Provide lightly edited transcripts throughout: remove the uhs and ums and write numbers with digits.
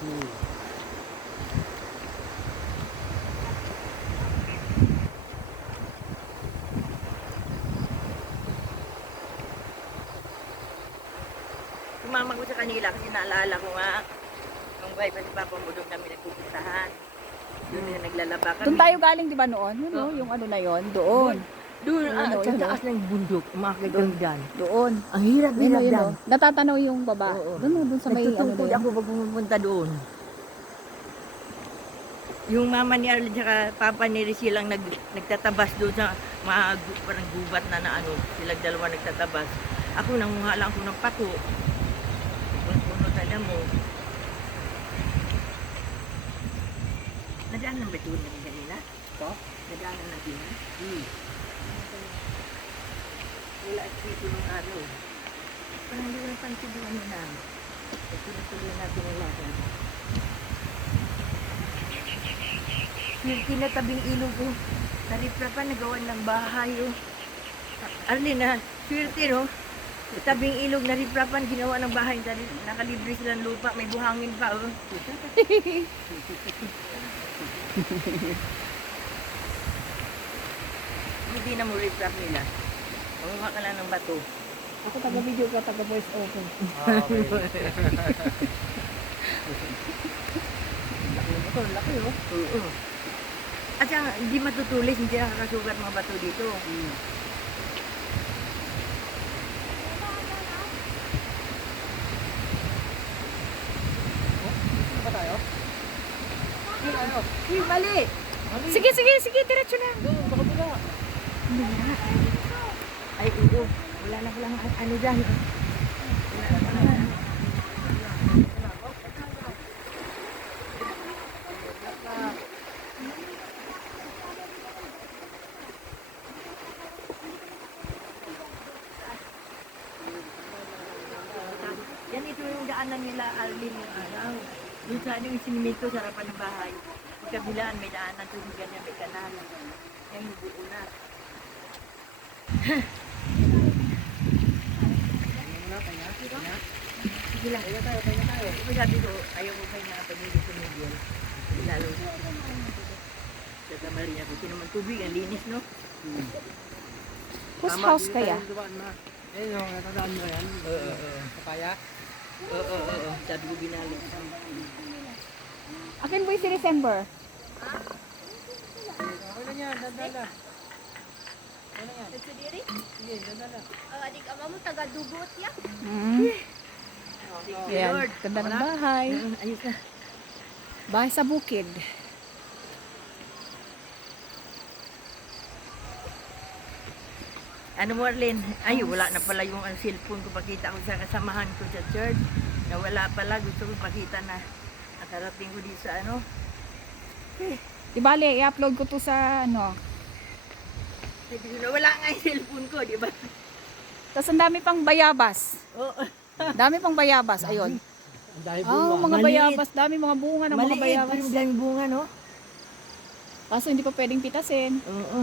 Hmm. Sumama ko sa kanila kasi naalala ko nga, nung buhay pa si Papa mo doon kami nagpupuntahan. Doon na naglalaba kami. Doon tayo galing, di ba noon? Yun, Oo. yung ano na yon, doon. Doon, Ano, sa yun, taas ng bundok, umakyat kami dyan. Doon. Ang hirap, Yun, hirap yun, dyan. natatanaw yung baba. Oo. Doon sa may ano Nagtutungkod na yun. ako pag pumunta doon. Yung mama ni Arlene at papa ni Rizzy lang nagtatabas doon sa mga parang gubat na ano. Silang dalawa nagtatabas. Ako nanguha lang ako ng pako. Puno na mo. Nadaanan ba doon namin kanina? Pa? Nadaanan na din. Hmm. Wala at dito ng araw. Parang hindi ko napansin yung ano na. Tuloy natin ang lakad. Yung kinatabing ilog ko, nariprapan, nagawan ng bahay. Oh. Arlene, ha? Swerte, no? Tabing ilog, nariprapan, ginawa ng bahay. Nakalibre silang lupa, may buhangin pa. Oh. Hindi na mo riprap nila. Mamuha ka lang ng bato. Ako taga-video ka, taga-voice over. Ah, okay. Laki ng bato, laki oh. Oo. At saka, hindi matutulis, hindi nakakasugat mga bato dito. Hmm. Ano ba tayo? Ano tayo? Mali! Sige, diretso na. Doon, baka pula. Ay, oo. Wala na palang ano dyan. Wala na palang. Yan ito yung daanan nila, Arlene, yung araw. Yung sa ano yung sinimento sa harapan ng bahay. Yung kabilaan, may daanan, tubigan niya, may kanal. Yan yung buo na. Sige lang. Tayo tayo. Ito sabi ko, ayaw ko kayo nakapamili sa Miguel. Lalo sa Tamarina ko. Naman tubig, ang linis, no? Hmm. Whose Tama, house dito kaya? tayo dumaan na. Ayun yung natandaan mo yan. Oo. Papaya. Oo. Sabi ko binalo. Akin boy si December. Okay lang yan, dadala. Okay lang yan. Nagsadiri? Sige, dadala. Adik ama mo taga dugot ya. Thank you, Ayan, Lord. ganda ng bahay. Ayos na. Bahay sa bukid. Ano mo, Arlene? Ay, wala na pala yung ang cellphone ko. Pakita ko sa kasamahan ko sa church. Nawala pala. Gusto ko pakita na nakarating ko dito sa ano. Di bale, i-upload ko to sa ano. Sabi ko, nawala nga yung cellphone ko, di ba? Tapos ang dami pang bayabas. Oo. Dami pang bayabas, ayun. Ang dahil Ah, bunga. mga Maliit. bayabas, dami mga bunga ng mga Maliit bayabas. pa yung daming bunga, no? Kaso hindi pa pwedeng pitasin. Oo.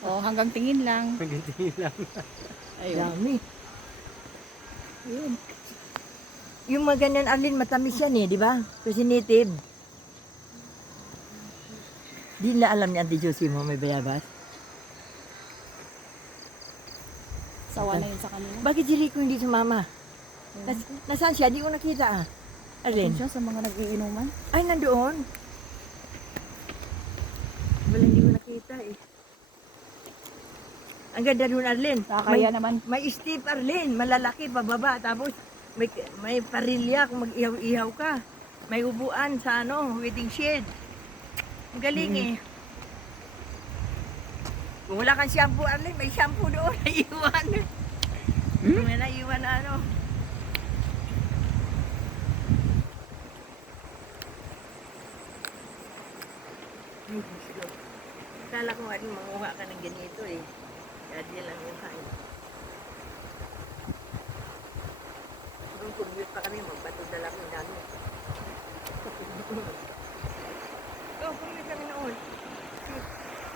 O, hanggang tingin lang. Pagdating lang. Ayun. Dami. Ayun. Yung mga ganyan, Arlene, matamis yan eh, di ba? Kasi native. Di na alam ni Auntie Josie mo may bayabas. Sawa na yun sa kanila. Bakit si Rico hindi sumama? Nasaan siya? Di ko nakita ah. Ayun Arlene? siya sa mga nag-iinuman. Ay, nandoon. Wala, hindi ko nakita eh. Ang ganda doon, Arlene. Kaya naman. May step, Arlene. Malalaki, pababa. Tapos, may parilya kung mag-ihaw-ihaw ka. May upuan sa ano, waiting shed. Ang galing eh. Kung wala kang shampoo, Arlene, may shampoo doon. Naiwan. May naiwan na ano. Ay, Diyos ko. Akala ko nga din manguha ka ng ganito eh. Kaya di lang yung kain. Nung commute pa kami, magbato dala ko yung dami. Oo, commute kami noon. Kasi,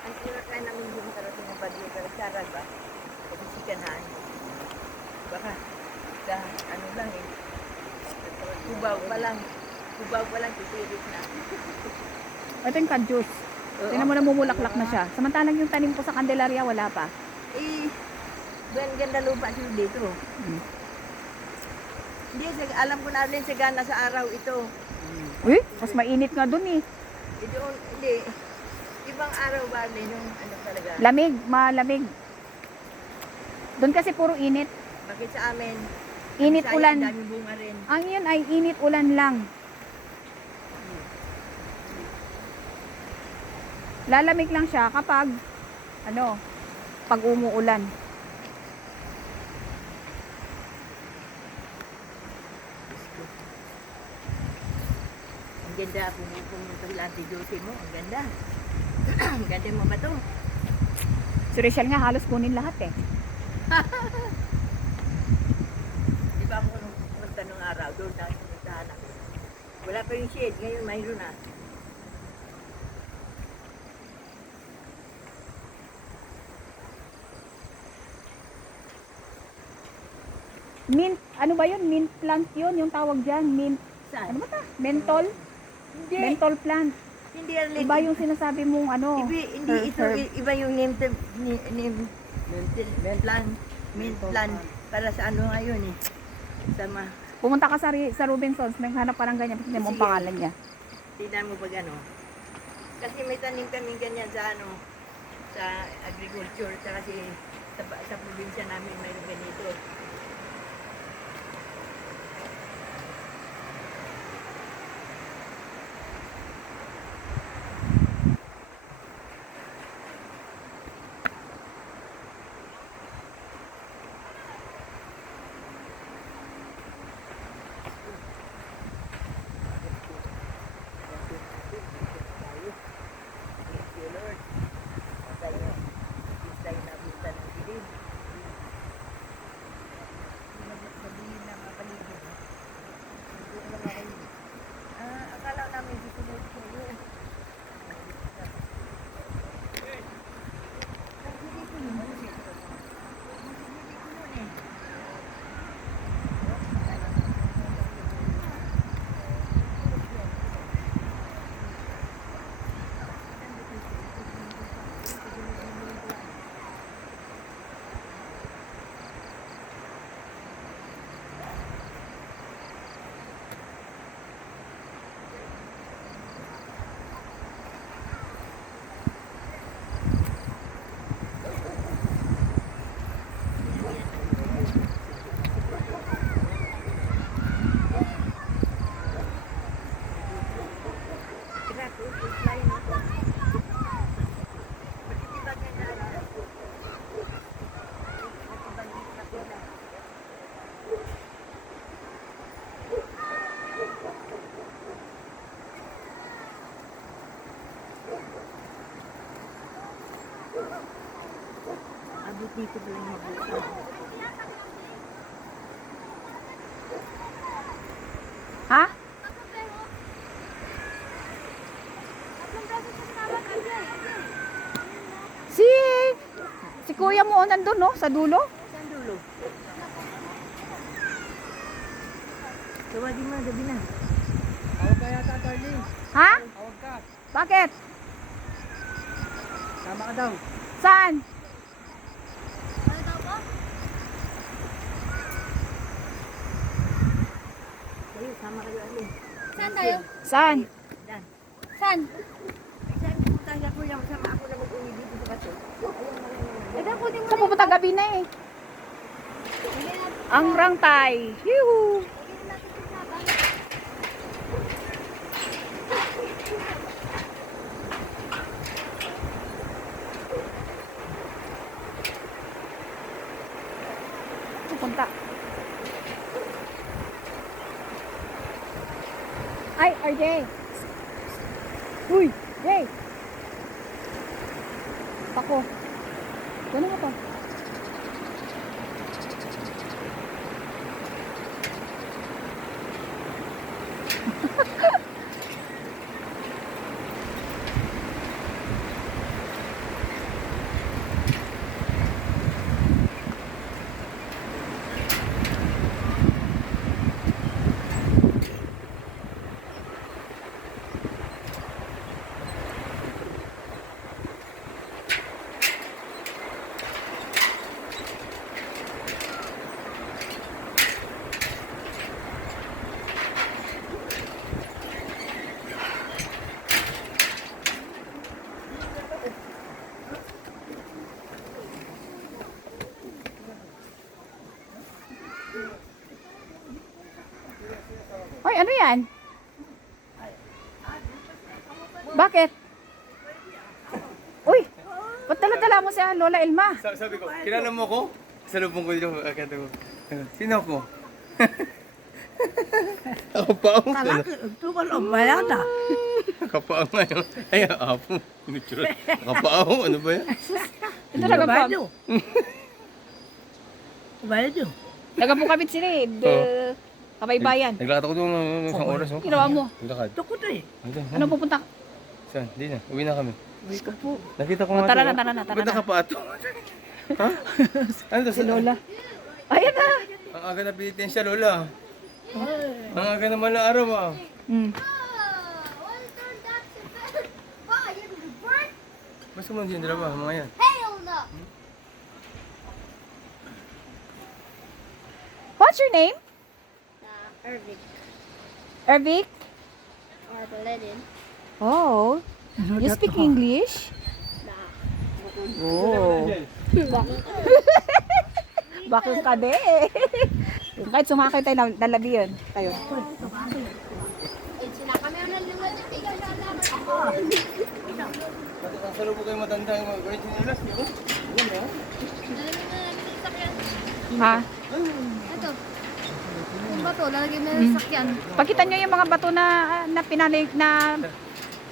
ang kinakain namin yung karating ng bagyo, karagsaran ba? Pag-isikanhan. Baka, sa ano lang eh. Kubaw pa lang. Kubaw pa lang, titirik na. Ito yung kadyus. Tingnan mo na mumulaklak na siya. Samantalang yung tanim ko sa Candelaria, wala pa. Eh, ganda lupa sila dito. Hindi, alam ko na rin sagana sa araw ito. Uy, mas mainit nga dun eh. Doon, hindi. Ibang araw ba rin yung ano talaga? Lamig, malamig. Doon kasi puro init. Bakit sa amin? Init Sayang, ulan. dami bunga rin. Ang yun ay init ulan lang. Lalamig lang siya kapag pag umuulan. Ang ganda, pumunta sila Auntie Josie mo. Ang ganda. Ang ganda mo ba ito? Si Rachel nga halos kunin lahat eh. Di ba ako nung pumunta nung araw, doon na pumuntahan ako. Wala pa yung shade, ngayon mayroon na. Mint, ano ba yun? Mint plant yun, yung tawag dyan. Mint, Saan? ano ba ta? Mentol? Hindi. Mentol plant. Hindi yan. Iba yung sinasabi mong Hindi ito, iba yung name mint plan para sa ano ngayon eh. Sama. Pumunta ka sa Robinsons, may hanap parang ganyan. Hindi mo ang Sige. pangalan niya. Tignan mo pag ano. Kasi may tanim kami ganyan sa ano, sa agriculture, sa kasi sa probinsya namin mayroon ganito. Akala namin dito mo yun. Abot dito ba lang mabuti? Ha? Si kuya mo nandun no, sa dulo. Saan dulo? Tawagin mo, gabi na. Tawag ka yata, darling. Ha? Tawag ka. Bakit? Tama ka daw. Saan? Kayo, sama kayo alin. Saan tayo? Saan? Dan. Saan? Ay, saan pupunta niya kuya? Sama ako na mag-uwi dito sa bato. Ikaw, kunin mo Sa pupunta gabi na eh. Ang rangtay. Yuhu. Pupunta. Ay, RJ. Uy, Jay. Pako. Gano'n mo to? Ay, ano yan? Bakit? Uy, ba't dala-dala mo si Lola Elma? Sabi ko, kilala mo ko? Salubong ko dito. Akala ko, sino ako? Ako pa ako. Tukol o bayata. Kapaa nga yun. Ay, apo. Kapaa ako. Ano ba yan? Ito talaga po. Bayado. Nagapukabit sila eh. Kabaybayan. Naglakad ako doon ng isang oras. Oh. Ginawa mo. Naglakad. Tukot eh. Ano pupunta? Saan? Di na. Uwi na kami. Uy ka po. Nakita ko Oh, nga. tara to, na, tara na, tara Ba't na. nakapato? Ha? Ano to? Si Lola. Ayan na. Ang aga na pilitin siya, Lola. Ang aga naman na araw, ah. Hmm. Basta mo yung dalawa, mga yan. Hell no! What's your name? Irving. Ervik? Or Beledin. Oh. You speak English? Oh. Bakit ka de? Kahit sumakay tayo ng lalabi yun. Tayo. Sila kami ang nalimutan. Ang salo po kayo matanda yung mga guide nila. Ha? Ito. Yung bato, lalagyan mo ng sakyan. Pakita nyo yung mga bato na pinalik na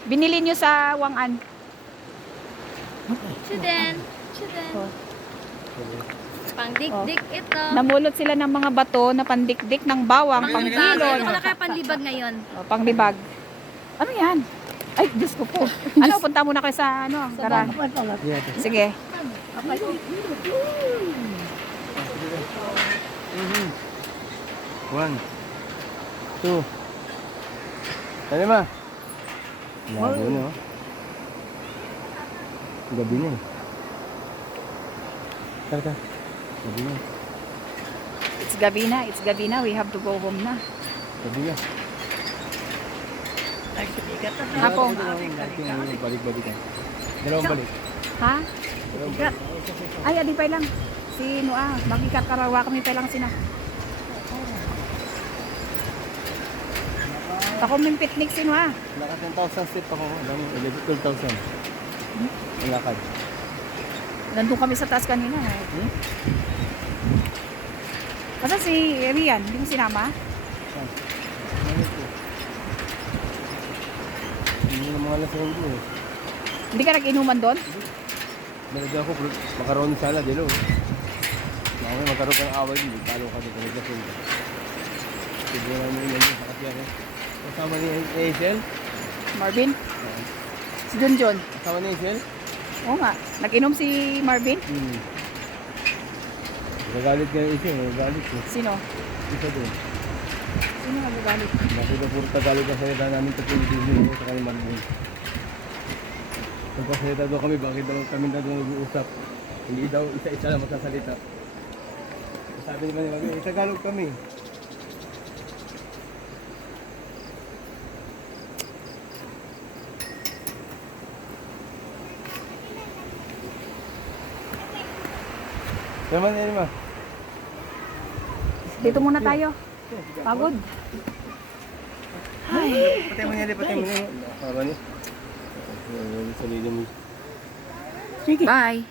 binili nyo sa Wangan. Chuden. Chuden. Pangdik-dik ito. Namulot sila ng mga bato na pandikdik ng bawang, panghilon, Wala kaya panlibag ngayon. panglibag. Ano yan? Ay, Diyos ko po. Ano, punta muna kayo sa ano, tara. Sige. One. Two. Dali ma. Labo na, oh. Gabi na eh. Tara. Gabi na. It's gabi na. We have to go home na. Gabi na. Hapong. Balik-balik ka. Dalawang balik. Ha? Ay, adi pa lang. Si Noah, magkikakarawa kami pa lang sina. Ako may picnic si Noah. Lakad 10,000 step ako. 12,000. Ang lakad. Nandun kami sa taas kanina. Asa si Rian? Hindi mo sinama? Hindi na mga lasang ko eh. Hindi ka nag-inuman doon? Nalagyan ako, macaroni salad, hello. Mamaya magkaroon ka ng away din, talo ka dito, naglasing ka. Siguro namin yun sa kasya ko. Kasama ni Hazel? Marvin? Si Junjun? Kasama ni Hazel? Oo nga. Nag-inom si Marvin? Nagalit ka yung isa, nagalit ko. Sino? Isa doon. Sino nagagalit? Nakita puro Tagalog ang salita namin sa Pilipinas sa kanyang Marvin. Nagpasalita daw kami, bakit daw kami na doon nag-uusap. Hindi daw isa-isa lang magsasalita. Sabi naman ni Marvin, Tagalog kami. Naman yan ma. Dito muna tayo. Pagod. Patay mo niya, patay mo niya. Para niya. Sa lilim. Bye.